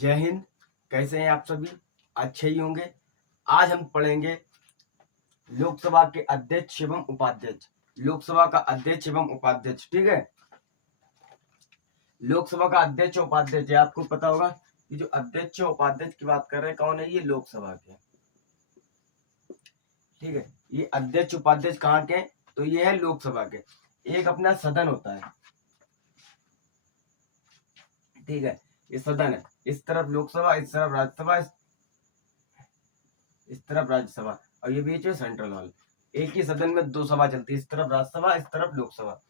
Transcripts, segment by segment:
जय हिंद। कैसे हैं आप सभी? अच्छे ही होंगे। आज हम पढ़ेंगे लोकसभा के अध्यक्ष एवं उपाध्यक्ष। लोकसभा का अध्यक्ष एवं उपाध्यक्ष, ठीक है। लोकसभा का अध्यक्ष उपाध्यक्ष आपको पता होगा कि जो अध्यक्ष उपाध्यक्ष की बात कर रहे हैं कौन है? ये लोकसभा के, ठीक है। ये अध्यक्ष उपाध्यक्ष कहाँ के? तो ये है लोकसभा के। एक अपना सदन होता है, ठीक है। ये सदन है, इस तरफ लोकसभा, इस तरफ राज्यसभा, इस तरफ राज्यसभा, और ये बीच में सेंट्रल हॉल। एक ही सदन में दो सभा चलती है, इस तरफ राज्यसभा, इस तरफ लोकसभा।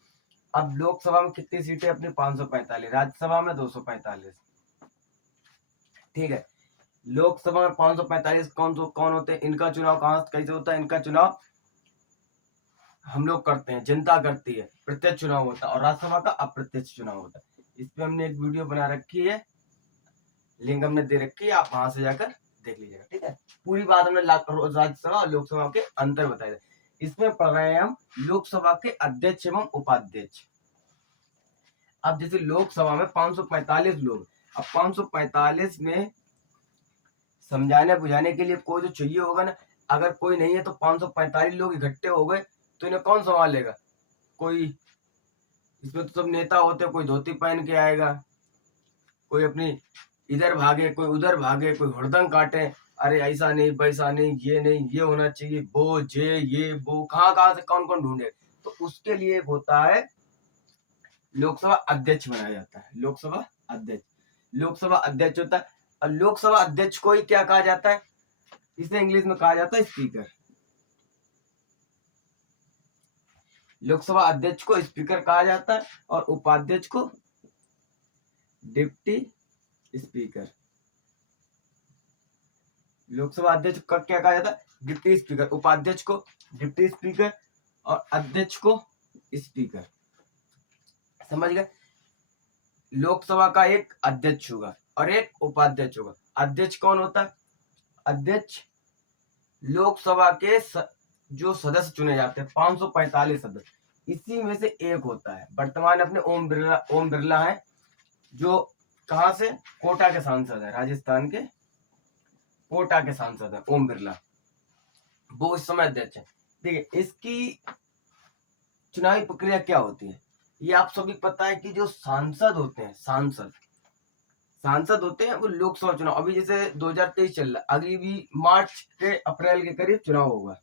अब लोकसभा में कितनी सीटें अपनी? 545, राज्यसभा में 245, ठीक है। लोकसभा में 545 कौन होते हैं? इनका चुनाव कहाँ कैसे होता है? इनका चुनाव हम लोग करते हैं, जनता करती है, प्रत्यक्ष चुनाव होता है। और राज्यसभा का अप्रत्यक्ष चुनाव होता है। इस पे हमने एक वीडियो बना रखी है, लिंक हमने दे रखी है, आप वहां से जाकर देख लीजिएगा, ठीक है। पूरी बात हमने राज्यसभा और लोकसभा के अंतर बताए। इसमें पढ़ रहे हैं हम लोकसभा के अध्यक्ष एवं उपाध्यक्ष। अब जैसे लोकसभा में 545 लोग, अब 545 में समझाने बुझाने के लिए कोई तो चाहिए होगा ना। अगर कोई नहीं है तो 545 लोग इकट्ठे हो गए तो इन्हें कौन संभालेगा? कोई इसमें तो सब नेता होते, कोई धोती पहन के आएगा, कोई अपनी इधर भागे, कोई उधर भागे, कोई हुड़दंग काटे, अरे ऐसा नहीं, वैसा नहीं, ये होना चाहिए, वो कहाँ से कौन कौन ढूंढे। तो उसके लिए होता है लोकसभा अध्यक्ष बनाया जाता है। लोकसभा अध्यक्ष होता है। और लोकसभा अध्यक्ष को ही क्या कहा जाता है? इसे इंग्लिश में कहा जाता है स्पीकर। लोकसभा अध्यक्ष को स्पीकर कहा जाता है और उपाध्यक्ष को डिप्टी स्पीकर। लोकसभा अध्यक्ष को क्या कहा जाता है? Deputy speaker. उपाध्यक्ष को डिप्टी स्पीकर और अध्यक्ष को स्पीकर। समझ गए? लोकसभा का एक अध्यक्ष होगा और एक उपाध्यक्ष होगा। अध्यक्ष कौन होता है? अध्यक्ष लोकसभा के जो सदस्य चुने जाते हैं, 545 सदस्य, इसी में से एक होता है। वर्तमान अपने ओम बिरला है, जो कहां से? कोटा के सांसद है, राजस्थान के कोटा के सांसद है ओम बिरला, वो इस समय अध्यक्ष है। देखिए, इसकी चुनावी प्रक्रिया क्या होती है ये आप सभी पता है कि जो सांसद होते हैं, सांसद होते हैं वो लोकसभा चुनाव, अभी जैसे 2023 चल रहा है, अगली भी मार्च के अप्रैल के करीब चुनाव होगा।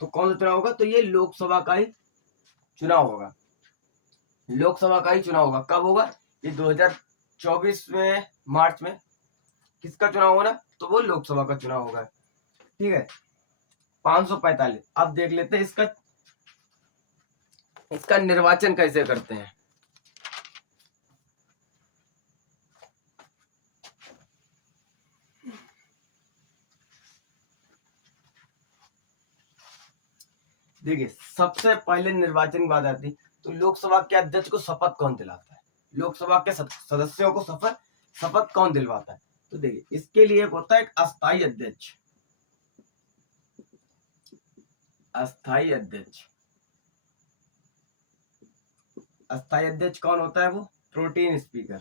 तो कौन सा चुनाव होगा? तो ये लोकसभा का ही चुनाव होगा। लोकसभा का ही चुनाव होगा। कब होगा? ये 2024 में मार्च में। किसका चुनाव होगा? तो वो लोकसभा का चुनाव होगा, ठीक है। 545। अब देख लेते हैं इसका निर्वाचन कैसे करते हैं। देखिए, सबसे पहले निर्वाचन की बात आती तो लोकसभा के अध्यक्ष को शपथ कौन दिलाता है? लोकसभा के सदस्यों को शपथ कौन दिलवाता है? तो देखिए, इसके लिए होता है एक अस्थायी अध्यक्ष। अस्थायी अध्यक्ष कौन होता है? वो प्रोटेम स्पीकर।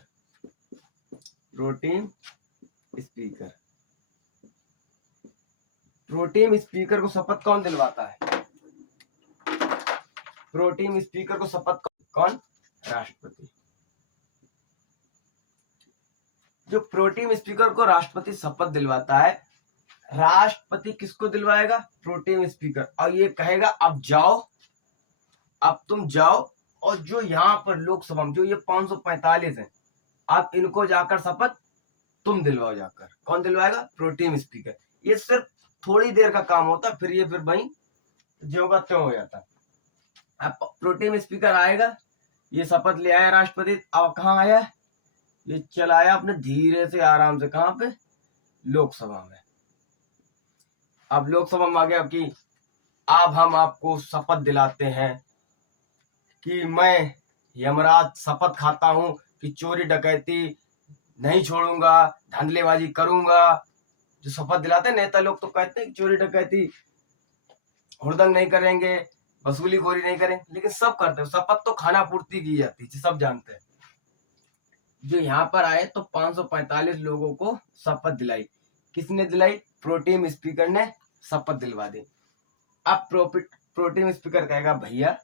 प्रोटेम स्पीकर को शपथ कौन दिलवाता है? प्रोटेम स्पीकर को शपथ कौन? राष्ट्रपति। जो प्रोटेम स्पीकर को राष्ट्रपति शपथ दिलवाता है, राष्ट्रपति किसको दिलवाएगा? Pro tem speaker. और ये कहेगा अब जाओ, अब तुम जाओ, और जो यहाँ पर लोकसभा में जो ये 545 है, आप इनको जाकर शपथ तुम दिलवाओ जाकर। कौन दिलवाएगा? Pro tem speaker. ये सिर्फ थोड़ी देर का काम होता, फिर ये फिर वहीं जो होगा त्यों हो जाता। अब प्रोटेम स्पीकर आएगा, ये शपथ ले आया राष्ट्रपति, अब कहाँ आया? ये चलाया अपने धीरे से आराम से, कहाँ पे? लोकसभा में। अब लोकसभा में आ गया कि अब हम आपको शपथ दिलाते हैं कि मैं यमराज शपथ खाता हूं कि चोरी डकैती नहीं छोड़ूंगा, धांधलेबाजी करूंगा। जो शपथ दिलाते हैं नेता लोग तो कहते हैं कि चोरी डकैती, हुड़दंग नहीं करेंगे, वसूलीखोरी नहीं करेंगे, लेकिन सब करते हैं। शपथ तो खाना पूर्ति की जाती है, सब जानते हैं। जो यहाँ पर आए तो 545 लोगों को शपथ दिलाई। किसने दिलाई? प्रोटेम स्पीकर ने शपथ दिलवा दी। अब प्रोटेम स्पीकर कहेगा भैया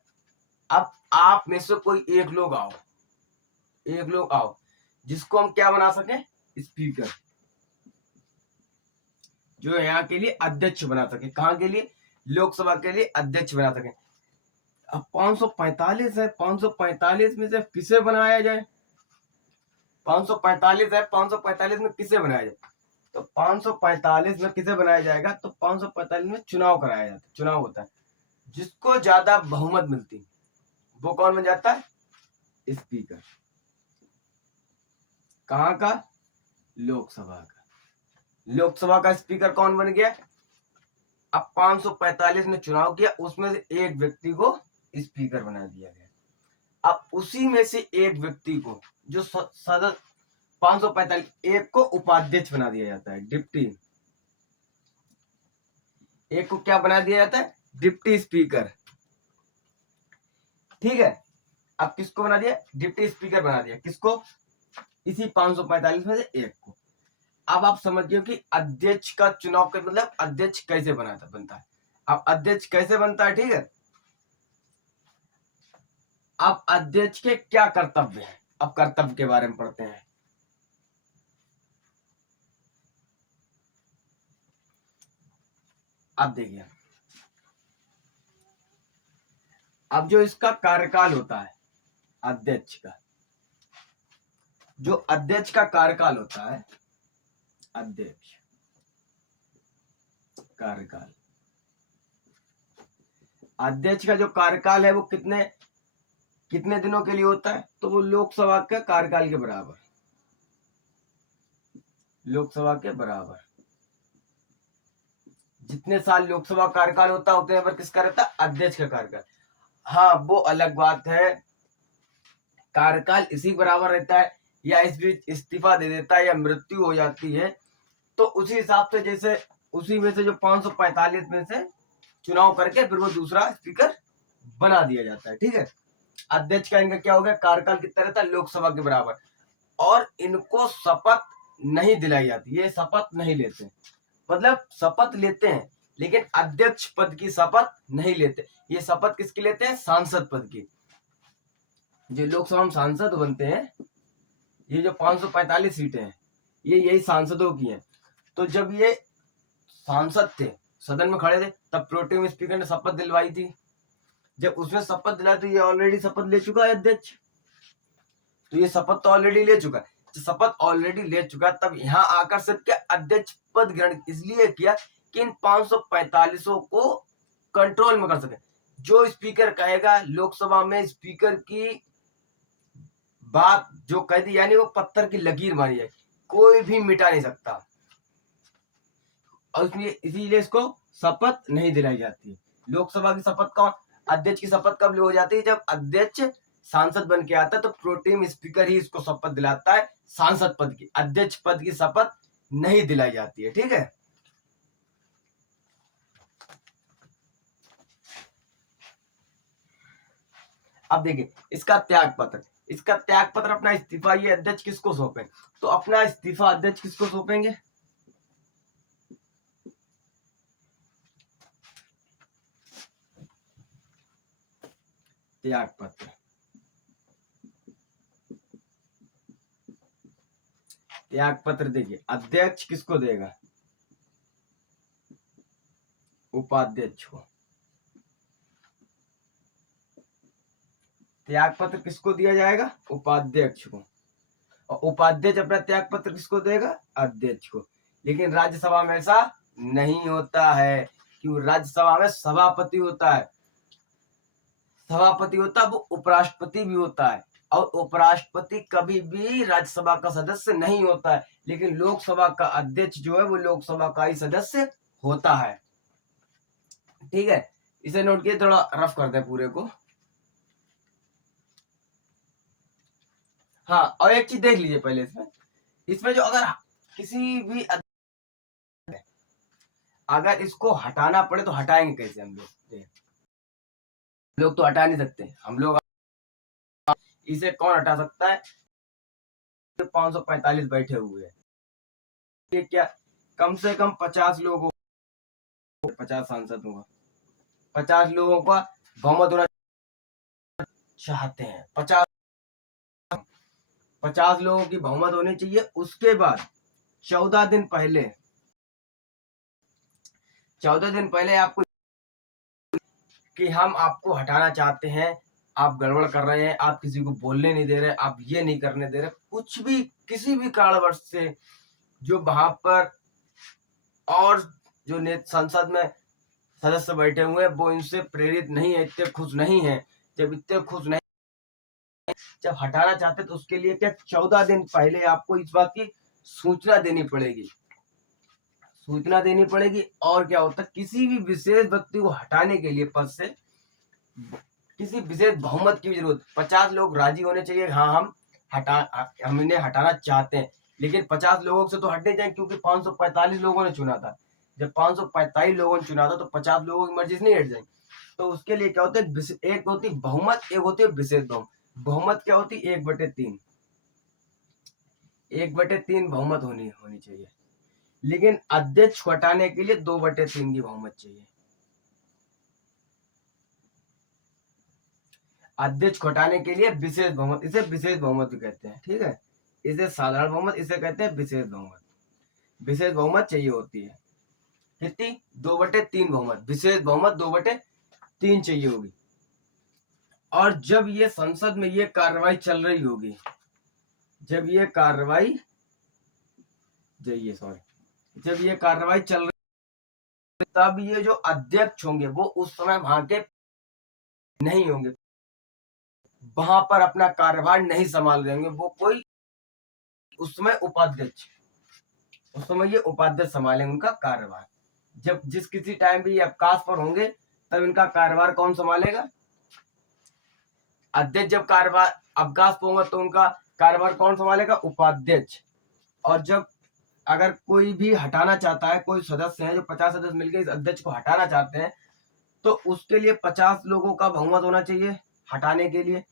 अब आप में से कोई एक लोग आओ जिसको हम क्या बना सके? स्पीकर, जो यहाँ के लिए अध्यक्ष बना सके। कहाँ के लिए? लोकसभा के लिए अध्यक्ष बना सके। अब 545 है, 545 में से किसे बनाया जाए? 545 है, 545 में किसे बनाया जाए? तो 545 में किसे बनाया जाएगा? तो 545 में चुनाव कराया जाता है, चुनाव होता है। जिसको ज्यादा बहुमत मिलती वो कौन बन जाता है? स्पीकर। कहाँ का? लोकसभा का। लोकसभा का स्पीकर कौन बन गया? अब 545 ने चुनाव किया, उसमें से एक व्यक्ति को स्पीकर बना दिया गया। अब उसी में से एक व्यक्ति को जो सदस्य 545 एक को उपाध्यक्ष बना दिया जाता है, डिप्टी। एक को क्या बना दिया जाता है? Deputy speaker. ठीक है, अब किसको बना दिया? डिप्टी स्पीकर बना दिया। किसको? इसी 545 में से एक को। अब आप समझिए कि अध्यक्ष का चुनाव का मतलब अध्यक्ष कैसे बनता है। अब अध्यक्ष कैसे बनता है? ठीक है, अब अध्यक्ष के क्या कर्तव्य है? अब कर्तव्य के बारे में पढ़ते हैं। अब देखिए, अब जो इसका कार्यकाल होता है अध्यक्ष का, जो अध्यक्ष का कार्यकाल होता है, अध्यक्ष कार्यकाल, अध्यक्ष का जो कार्यकाल है वो कितने दिनों के लिए होता है? तो वो लोकसभा के कार्यकाल के बराबर, लोकसभा के बराबर। जितने साल लोकसभा कार्यकाल होता है उतने पर किसका रहता है? अध्यक्ष का कार्यकाल। हाँ, वो अलग बात है, कार्यकाल इसी बराबर रहता है या इस बीच इस्तीफा दे देता है या मृत्यु हो जाती है तो उसी हिसाब से, जैसे उसी में से जो 545 में से चुनाव करके फिर वो दूसरा स्पीकर बना दिया जाता है। ठीक है, अध्यक्ष का इनका क्या हो गया? कार्यकाल कितना रहता है? लोकसभा के बराबर। और इनको शपथ नहीं दिलाई जाती, ये शपथ नहीं लेते, मतलब शपथ लेते हैं लेकिन अध्यक्ष पद की शपथ नहीं लेते। ये शपथ किसकी लेते हैं? सांसद पद की। जो लोकसभा में सांसद बनते हैं, ये जो 545 सीटें हैं ये यही सांसदों की हैं। तो जब ये सांसद थे, सदन में खड़े थे, तब प्रोटेम स्पीकर ने शपथ दिलवाई थी। जब उसने शपथ दिलाई तो ये ऑलरेडी शपथ ले चुका है अध्यक्ष, तो ये शपथ तो ऑलरेडी ले चुका है। शपथ ऑलरेडी ले चुका, तब यहाँ आकर सिर्फ क्या अध्यक्ष पद ग्रहण इसलिए किया कि इन 545 को कंट्रोल में कर सके। जो स्पीकर कहेगा लोकसभा में, स्पीकर की बात जो कह दी यानी वो पत्थर की लकीर मानी है, कोई भी मिटा नहीं सकता। और इसीलिए इसको शपथ नहीं दिलाई जाती। लोकसभा की शपथ कौन? अध्यक्ष की शपथ कब हो जाती है? जब अध्यक्ष सांसद बन के आता है तो प्रोटेम स्पीकर ही इसको शपथ दिलाता है सांसद पद की, अध्यक्ष पद की शपथ नहीं दिलाई जाती है। ठीक है, अब देखिए इसका त्याग पत्र, इसका त्याग पत्र, अपना इस्तीफा ये अध्यक्ष किसको सौंपे? तो अपना इस्तीफा अध्यक्ष किसको सौंपेंगे? त्याग पत्र, त्याग पत्र देखिए अध्यक्ष किसको देगा? उपाध्यक्ष को। त्याग पत्र किसको दिया जाएगा? उपाध्यक्ष को। और उपाध्यक्ष अपना त्याग पत्र किसको देगा? अध्यक्ष को। लेकिन राज्यसभा में ऐसा नहीं होता है, क्यों? राज्यसभा में सभापति होता है, सभापति होता है, वो उपराष्ट्रपति भी होता है, और उपराष्ट्रपति कभी भी राज्यसभा का सदस्य नहीं होता है। लेकिन लोकसभा का अध्यक्ष जो है वो लोकसभा का ही सदस्य होता है। ठीक है, इसे नोट किए, थोड़ा रफ करते हैं पूरे को। हाँ, और एक चीज देख लीजिए पहले, इसमें जो अगर किसी भी अगर इसको हटाना पड़े तो हटाएंगे कैसे हम लोग तो हटा नहीं सकते हम लोग। इसे कौन हटा सकता है? 545 बैठे हुए हैं। ये क्या कम से कम 50 लोगों 50 सांसद होगा, 50 लोगों का बहुमत होना चाहते हैं। 50 लोगों की बहुमत होनी चाहिए। उसके बाद 14 दिन पहले 14 दिन पहले आपको कि हम आपको हटाना चाहते हैं, आप गड़बड़ कर रहे हैं, आप किसी को बोलने नहीं दे रहे, आप ये नहीं करने दे रहे, कुछ भी किसी भी कारणवश से जो वहां पर और जो संसद में सदस्य बैठे हुए हैं वो इनसे प्रेरित नहीं है, इतने खुश नहीं है। जब इतने खुश नहीं, जब हटाना चाहते तो उसके लिए क्या 14 दिन पहले आपको इस बात की सूचना देनी पड़ेगी। और क्या होता है, किसी भी विशेष व्यक्ति को हटाने के लिए पद से किसी विशेष बहुमत की जरूरत, 50 लोग राजी होने चाहिए, हाँ हम इन्हें हटाना चाहते हैं। लेकिन 50 लोगों से तो हटने जाए, क्योंकि 545 लोगों ने चुना था। जब 545 लोगों ने चुना था तो 50 लोगों की मर्जी से नहीं हट जाएंगे। तो उसके लिए क्या होता है, एक होती बहुमत, एक होती है विशेष बहुमत। बहुमत क्या होती है, 1/3, 1/3 बहुमत होनी चाहिए। लेकिन अध्यक्ष को हटाने के लिए 2/3 की बहुमत चाहिए। अध्यक्ष को हटाने के लिए विशेष बहुमत, इसे विशेष बहुमत भी कहते हैं। ठीक है, इसे साधारण बहुमत, इसे कहते हैं विशेष बहुमत। विशेष बहुमत चाहिए होती है कितनी, 2/3 बहुमत। विशेष बहुमत 2/3 चाहिए होगी। और जब ये संसद में ये कार्रवाई चल रही होगी, जब ये कार्रवाई चल रही, तब ये जो अध्यक्ष होंगे वो उस समय वहां के नहीं होंगे, वहां पर अपना कार्यभार नहीं संभाल रहे होंगे। वो कोई उस समय ये उपाध्यक्ष संभालेंगे उनका कार्यभार। जब किसी टाइम भी ये अवकाश पर होंगे तब इनका कार्यभार कौन संभालेगा, अध्यक्ष। जब कार्यभार अवकाश पर होगा तो उनका कार्यभार कौन संभालेगा, उपाध्यक्ष। और जब अगर कोई भी हटाना चाहता है, कोई सदस्य है जो 50 सदस्य मिलकर इस अध्यक्ष को हटाना चाहते हैं, तो उसके लिए 50 लोगों का बहुमत होना चाहिए हटाने के लिए।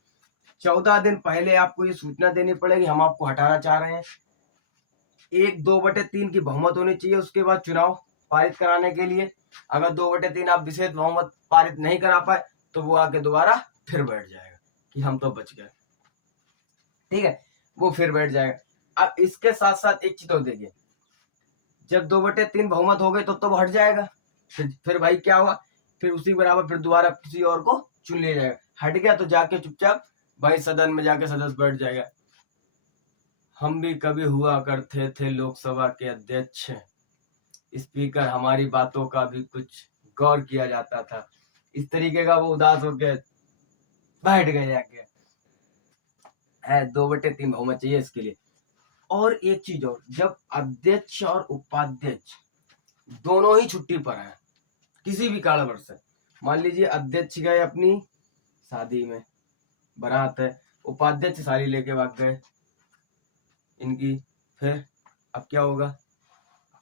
14 दिन पहले आपको ये सूचना देनी पड़ेगी, हम आपको हटाना चाह रहे हैं। 2/3 की बहुमत होनी चाहिए। उसके बाद चुनाव पारित कराने के लिए अगर 2/3 आप विशेष बहुमत पारित नहीं करा पाए तो वो आके दोबारा फिर बैठ जाएगा कि हम तो बच गए। ठीक है, वो फिर बैठ जाएगा। अब इसके साथ साथ एक चीज तो देखिए, जब 2/3 बहुमत हो गए तो वो हट जाएगा। फिर भाई क्या हुआ, फिर उसी बराबर फिर दोबारा किसी और को चुन लिया जाएगा। हट गया तो जाके चुपचाप भाई सदन में जाके सदस्य बैठ जाएगा। हम भी कभी हुआ करते थे लोकसभा के अध्यक्ष, स्पीकर, हमारी बातों का भी कुछ गौर किया जाता था। इस तरीके का वो उदास होकर बैठ गए जाके। है 2/3 बहुमत चाहिए इसके लिए। और एक चीज और, जब अध्यक्ष और उपाध्यक्ष दोनों ही छुट्टी पर हैं किसी भी कारणवश से, मान लीजिए अध्यक्ष गए अपनी शादी में, बारात है, उपाध्यक्ष साड़ी लेके भाग गए इनकी, फिर अब क्या होगा,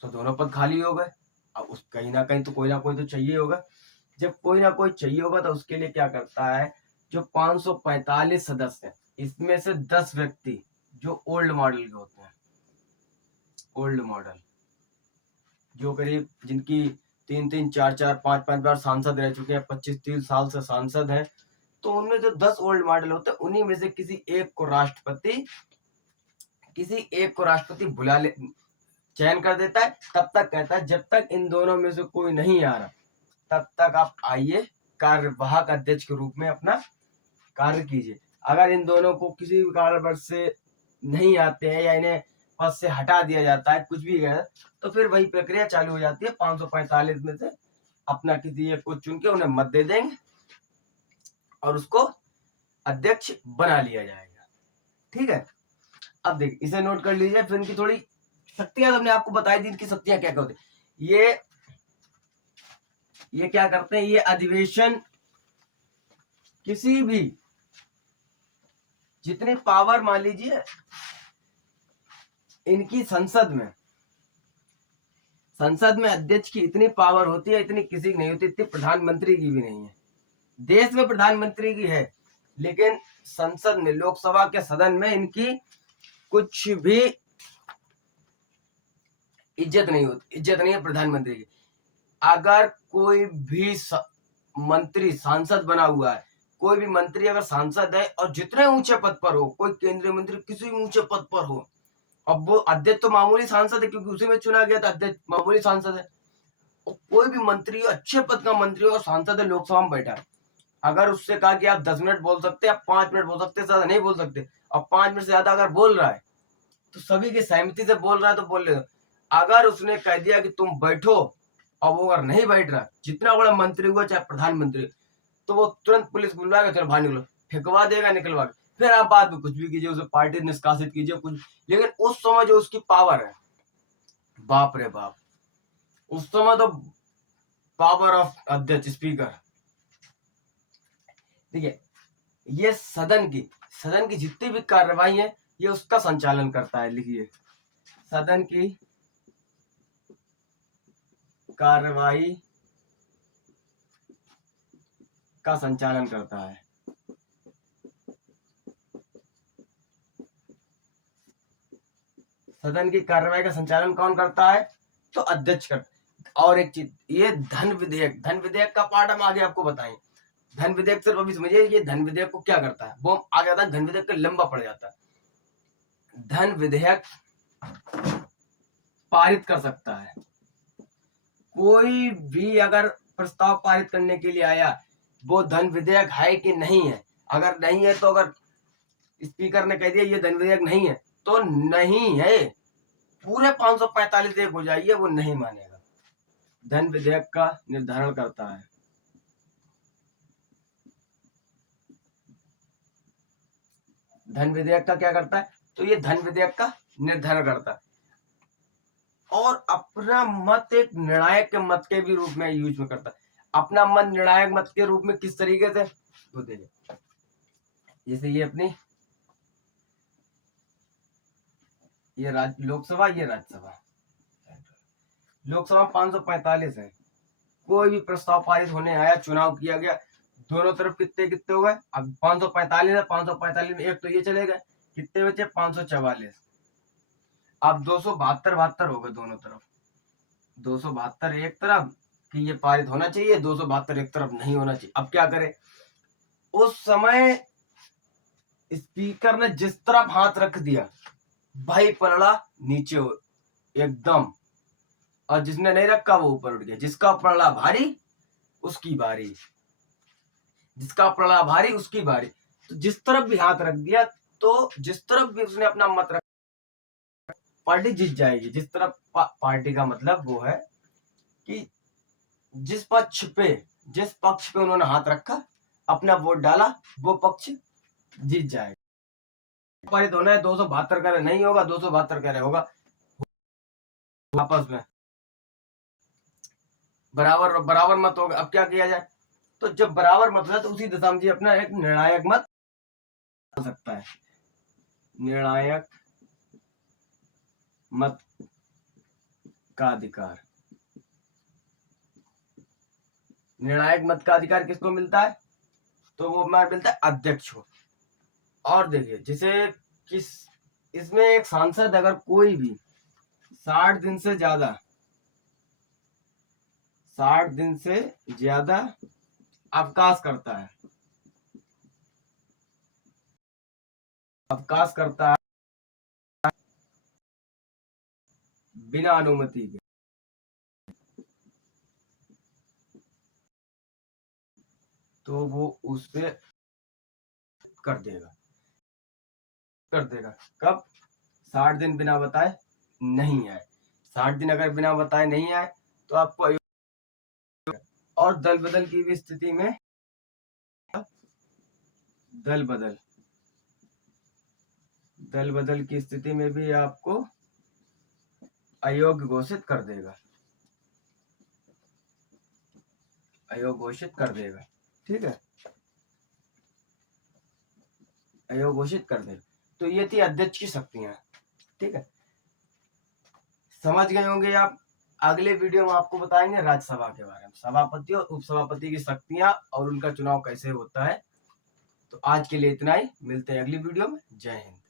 तो दोनों पद खाली हो गए। अब उस कहीं ना कहीं तो कोई ना कोई तो चाहिए होगा। जब कोई ना कोई चाहिए होगा तो उसके लिए क्या करता है, जो 545 सदस्य हैं इसमें से 10 व्यक्ति जो ओल्ड मॉडल के होते हैं, ओल्ड मॉडल जो करीब जिनकी 3-3, 4-4, 5-5 बार सांसद रह चुके हैं, 25-30 साल से सांसद हैं, तो उनमें जो 10 ओल्ड मॉडल होते हैं उन्हीं में से किसी एक को राष्ट्रपति बुला ले, चयन कर देता है। तब तक कहता है जब तक इन दोनों में से कोई नहीं आ रहा तब तक आप आइए कार्यवाहक अध्यक्ष के रूप में अपना कार्य कीजिए। अगर इन दोनों को किसी भी कारणवश से नहीं आते हैं या इन्हें पद से हटा दिया जाता है, कुछ भी है, तो फिर वही प्रक्रिया चालू हो जाती है। 545 में से अपना किसी एक को चुन के उन्हें मत दे देंगे और उसको अध्यक्ष बना लिया जाएगा। ठीक है, अब देखिए इसे नोट कर लीजिए। फिर इनकी थोड़ी शक्तियां हमने आपको बताई दी, इनकी शक्तियां क्या क्या होती है। ये क्या करते हैं, ये अधिवेशन किसी भी जितनी पावर, मान लीजिए इनकी संसद में अध्यक्ष की इतनी पावर होती है, इतनी किसी की नहीं होती, इतनी प्रधानमंत्री की भी नहीं है। देश में प्रधानमंत्री की है लेकिन संसद में, लोकसभा के सदन में इनकी कुछ भी इज्जत नहीं होती, इज्जत नहीं है प्रधानमंत्री की। अगर कोई भी मंत्री सांसद बना हुआ है, कोई भी मंत्री अगर सांसद है और जितने ऊंचे पद पर हो, कोई केंद्रीय मंत्री किसी भी ऊंचे पद पर हो, अब वो अध्यक्ष तो मामूली सांसद है क्योंकि उसी में चुना गया था, अध्यक्ष मामूली सांसद है। और कोई भी मंत्री अच्छे पद का मंत्री और सांसद है, लोकसभा में बैठा है, अगर उससे कहा कि आप 10 मिनट बोल सकते हैं, आप 5 मिनट बोल सकते हैं, ज्यादा नहीं बोल सकते, और 5 मिनट से ज्यादा अगर बोल रहा है तो सभी की सहमति से बोल रहा है तो बोल ले। अगर उसने कह दिया कि तुम बैठो और वो अगर नहीं बैठ रहा, जितना बड़ा मंत्री हुआ चाहे प्रधानमंत्री, तो वो तुरंत पुलिस बुलवाएगा, चलो बाहर निकलो, फेंकवा देगा, निकलवा के फिर आप बाद में कुछ भी कीजिए, उसे पार्टी निष्कासित कीजिए कुछ। लेकिन उस समय जो उसकी पावर है, बाप रे बाप, उस समय तो पावर ऑफ अध्यक्ष स्पीकर। ठीक है, ये सदन की जितनी भी कार्रवाई है ये उसका संचालन करता है। लिखिए, सदन की कार्रवाई का संचालन करता है। सदन की कार्रवाई का संचालन कौन करता है? तो अध्यक्ष करता। और एक चीज, ये धन विधेयक का पार्ट हम आगे आपको बताएं। धन विधेयक सिर्फ अभी समझिए, ये धन विधेयक को क्या करता है वो आगे आता है। धन विधेयक का लंबा पड़ जाता है। धन विधेयक पारित कर सकता है कोई भी। अगर प्रस्ताव पारित करने के लिए आया, वो धन विधेयक है कि नहीं है, अगर नहीं है तो अगर स्पीकर ने कह दिया ये धन विधेयक नहीं है तो नहीं है, पूरे 545 एक हो जाइए, वो नहीं मानेगा। धन विधेयक का निर्धारण करता है। धन विधेयक का क्या करता है? तो ये धन विधेयक का निर्धारण करता है और अपना मत एक निर्णायक के मत के भी रूप में यूज में करता है। अपना मत निर्णायक मत के रूप में किस तरीके से? तो देखिए, जैसे ये अपनी ये लोकसभा, ये राज्यसभा। लोकसभा 545 है। कोई भी प्रस्ताव पारित होने आया, चुनाव किया गया, दोनों तरफ कितने कितने हो गए? अब 545 है, 545 में एक तो ये चले गए, कितने बचे? 544। अब 272 हो गए दोनों तरफ। 272 एक तरफ कि ये पारित होना चाहिए, 272 एक तरफ नहीं होना चाहिए। अब क्या करे? उस समय स्पीकर ने जिस तरफ हाथ रख दिया, भाई पलड़ा नीचे एकदम, और जिसने नहीं रखा वो ऊपर उठ गया। जिसका पलड़ा भारी उसकी बारी, जिसका पलड़ा भारी उसकी बारी। तो जिस तरफ भी हाथ रख दिया, तो जिस तरफ भी उसने अपना मत रखा, पार्टी जीत जाएगी। जिस तरफ पार्टी का मतलब वो है कि जिस पक्ष पे उन्होंने हाथ रखा, अपना वोट डाला, वो पक्ष जीत जाएगा। पारित होना है 272 करे, नहीं होगा 272 करे, होगा आपस में बराबर मत होगा। अब क्या किया जाए? तो जब बराबर मत है तो उसी दिशा में अपना एक निर्णायक मत हो सकता है। निर्णायक मत का अधिकार, निर्णायक मत का अधिकार किसको मिलता है? तो वो मिलता है अध्यक्ष को। और देखिए, जैसे किस इसमें एक सांसद अगर कोई भी 60 दिन से ज्यादा अवकाश करता है बिना अनुमति के, तो वो उससे कर देगा। कब? 60 दिन बिना बताए नहीं आए। 60 दिन अगर बिना बताए नहीं आए तो आपको और दल बदल की भी स्थिति में दल बदल की स्थिति में भी आपको अयोग्य घोषित कर देगा। ठीक है, अयोग्य घोषित कर देगा। तो ये थी अध्यक्ष की शक्तियां। ठीक है, समझ गए होंगे आप। अगले वीडियो में आपको बताएंगे राज्यसभा के बारे में, सभापति और उपसभापति की शक्तियां और उनका चुनाव कैसे होता है। तो आज के लिए इतना ही, मिलते हैं अगली वीडियो में। जय हिंद।